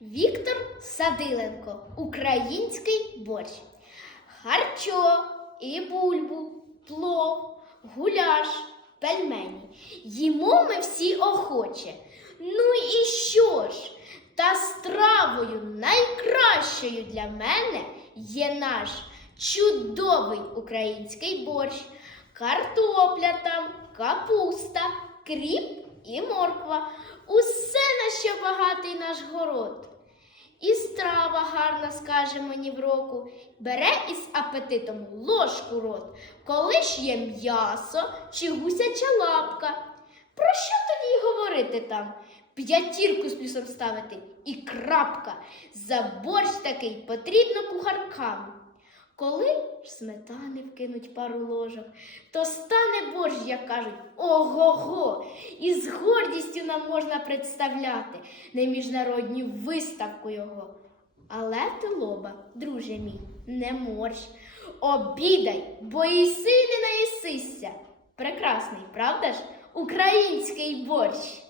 Віктор Садиленко. Український борщ. Харчо і бульбу, плов, гуляш, пельмені. Їмо ми всі охоче. Ну і що ж? Та стравою найкращою для мене є наш чудовий український борщ. Картопля там, капуста, кріп і морква. Усе багатий наш город. І страва гарна, скаже мені в року, бере із апетитом ложку рот, коли ж є м'ясо чи гусяча лапка. Про що тоді й говорити там? П'ятірку з плюсом ставити і крапка. За борщ такий потрібно кухаркам. Коли ж сметани вкинуть пару ложок, то стане борщ, як кажуть, ого-го, і з гордістю нам можна представляти на міжнародню виставку його. Але ти лоба, друже мій, не морщ. Обідай, бо і си не наїсися. Прекрасний, правда ж? Український борщ.